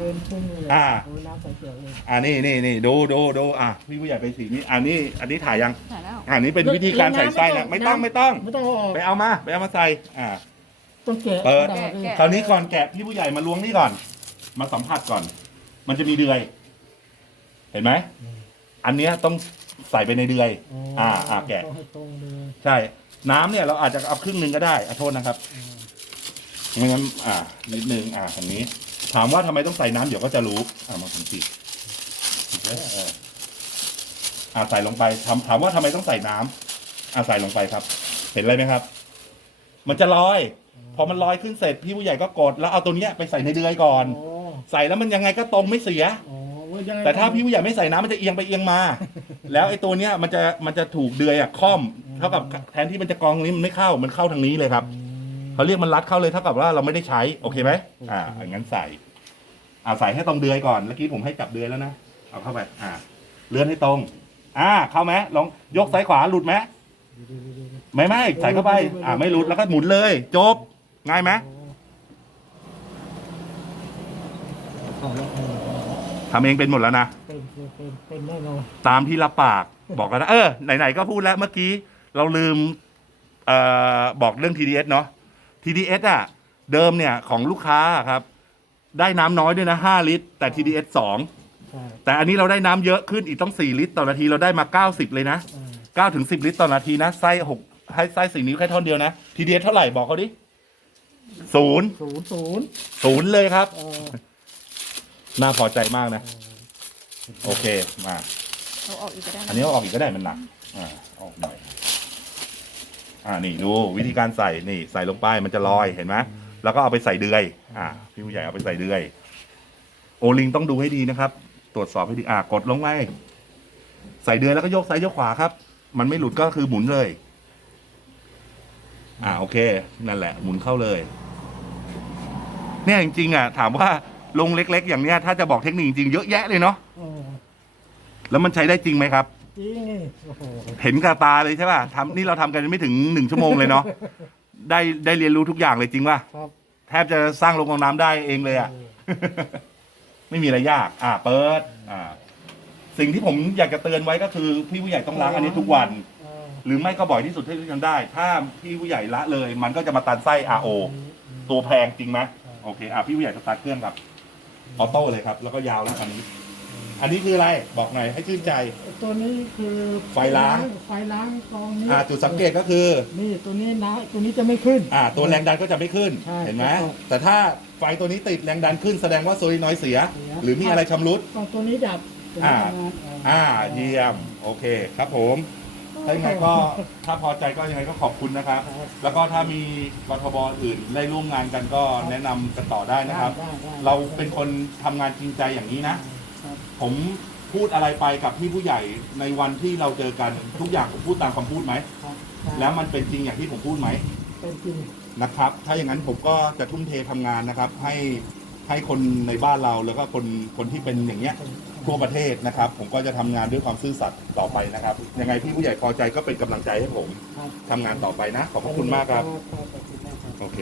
เดินพุ่งเลยอ่า โอ้ยน้ำใสเขียวเลยอ่านี่นี่นี่ดูดูดูอะพี่ผู้ใหญ่ไปสีนี้อันนี้อันนี้ถ่ายยังถ่ายแล้วอันนี้เป็นวิธีการใส่ไส้นะไม่ต้องไม่ต้อง ไม่ต้องเอาออกไปเอามาไปเอามาใส่อ่า ต้องแกะเปิด กระาษเลยแกะคราวนี้ก่อนแกะพี่ผู้ใหญ่มาล้วงนี่ก่อน มาสัมผัสก่อน มันจะมีเดือย เห็นไหมอันเนี้ยต้องใส่ไปในเดือย อ่าอ่าแกะ ต้องให้ตรงเลยใช่ น้ำเนี่ยเราอาจจะเอาครึ่งหนึ่งก็ได้อะโทษนะครับอ่าไม่งั้นอ่านิดนึงอ่าอันนี้ ถามว่าทำไมต้องใส่น้ำเดี๋ยวก็จะรู้อ่ามาผมติดติดเลยเอออ่าใส่ลงไปถามถามว่าทำไมต้องใส่น้ำอ่าใส่ลงไปครับ เห็นอะไรไหมครับ มันจะลอย พอมันลอยขึ้นเสร็จพี่ผู้ใหญ่ก็กดแล้วเอาตัวเนี้ยไปใส่ในเดือยก่อน โอ้ใส่แล้วมันยังไงก็ตรงไม่เสีย โอ้เว้ยยังไงแต่ถ้าพี่ผู้ใหญ่ไม่ใส่น้ำมันจะเอียงไปเอียงมา แล้วไอ้ตัวเนี้ยมันจะมันจะถูกเดือยอะค่อม เท่ากับแทนที่มันจะกองนี้มันไม่เข้ามันเข้าทางนี้เลยครับ อืม เขาเรียกมันรัดเข้าเลยเท่ากับว่าเราไม่ได้ใช้โอเคไหมอ่าอย่างนั้นใส่อ่าใส่ให้ตรงเดือยก่อนเมื่อกี้ผมให้จับเดือยแล้วนะเอาเข้าไป อ่า เลื่อนให้ตรง อ่า เข้าไหมลองยกซ้ายขวาหลุดไหมดูดูดูดูไม่ไม่ใส่เข้าไป อ่า ไม่หลุดแล้วก็หมุนเลย จบ ง่ายไหมโอ้เอาละเออทำเองเป็นหมดแล้วนะเป็นเป็นเป็นเป็นแน่นอนตามที่รับปากบอกแล้วนะเออไหนๆก็พูดแล้วเมื่อกี้ เราลืมเอ่อบอกเรื่อง TDS เนาะ TDS อะเดิมเนี่ยของลูกค้าครับ ได้น้ำน้อยด้วยนะ 5 ลิตร แต่ TDS 2ใช่แต่อันนี้เราได้น้ำเยอะขึ้นอีกต้อง 4 ลิตรต่อนาทีเราได้มา 90 เลยนะอ่า9ถึง10 ลิตรต่อนาทีนะไส้6ให้ไส้สี่นิ้วแค่ท่อนเดียวนะ TDS เท่าไหร่บอกเขาดิศูนย์ศูนย์ศูนย์ศูนย์เลยครับ เออน่าพอใจมากนะ โอเคมา เอาออกอีกก็ได้ะอันนี้เอาออกอีกก็ได้มันหนักอ่าออกหน่อย อ่านี่ดูวิธีการใส่นี่ใส่ลงไปมันจะลอยเห็นไหมแล้วก็เอาไปใส่เดือย อ่า พี่ผู้ใหญ่เอาไปใส่เดือย โอลิงต้องดูให้ดีนะครับ ตรวจสอบให้ดีอ่ากดลงไปใส่เดือยแล้วก็โยกซ้ายโยกขวาครับ มันไม่หลุดก็คือหมุนเลย อ่าโอเค นั่นแหละ หมุนเข้าเลย เนี่ยจริงๆอะ ถามว่าลงเล็ก ๆ อย่างเนี้ยถ้าจะบอกเทคนิคจริงๆเยอะแยะเลยเนาะเออแล้วมันใช้ได้จริงไหมครับ จริงนี่โอ้โหเห็นกับตาเลยใช่ป่ะทำนี่เราทำกันไม่ถึงหนึ่งชั่วโมงเลยเนาะได้ได้เรียนรู้ทุกอย่างเลยจริงป่ะครับแทบจะสร้างโรงกรองน้ำได้เองเลยอะ ไม่มีอะไรยาก อ่า เปิด อ่า สิ่งที่ผมอยากจะเตือนไว้ก็คือ พี่ผู้ใหญ่ต้องล้างอันนี้ทุกวัน เออหรือไม่ก็บ่อยที่สุดที่ทำได้ ถ้าพี่ผู้ใหญ่ละเลย มันก็จะมาตันไส้ RO ตัวแพงจริงไหมโอเค อะพี่ผู้ใหญ่สตาร์ทเครื่องครับ ออโต้เลยครับ แล้วก็ยาวแล้วอันนี้ อันนี้คืออะไรบอกหน่อยให้ชื่นใจ ตัวนี้คือไฟล้าง ไฟล้างกองนี้อ่าจุดสังเกตก็คือ นี่ตัวนี้นะตัวนี้จะไม่ขึ้น อ่า ตัวแรงดันก็จะไม่ขึ้น ใช่เห็นไหมถูกต้องแต่ถ้าไฟตัวนี้ติดแรงดันขึ้นแสดงว่าโซลินอยด์เสียเสีย หรือมีอะไรชำรุด กองตัวนี้ดับตัวนี้อ่า ทำงนอ่า เยี่ยม โอเคครับผม ถ้ายังไงก็ถ้าพอใจก็ยังไงก็ขอบคุณนะครับครับแล้วก็ถ้ามีกทบอื่นได้ร่วมงานกันก็แนะนำกันต่อได้นะครับ ได้ได้ได้เราเป็นคนทำงานจริงใจอย่างนี้นะครับ ผมพูดอะไรไปกับพี่ผู้ใหญ่ในวันที่เราเจอกันทุกอย่างผมพูดตามคำพูดไหม ครับแล้วมันเป็นจริงอย่างที่ผมพูดไหมเป็นจริงนะครับ ถ้าอย่างนั้นผมก็จะทุ่มเททำงานนะครับ ให้ให้คนในบ้านเราแล้วก็คนคนที่เป็นอย่างเงี้ยทั่วประเทศนะครับ ผมก็จะทำงานด้วยความซื่อสัตย์ต่อไปนะครับ ยังไงพี่ผู้ใหญ่พอใจก็เป็นกำลังใจให้ผมครับทำงานต่อไปนะ ขอบพระคุณมากครับขอบคุณมากครับโอเค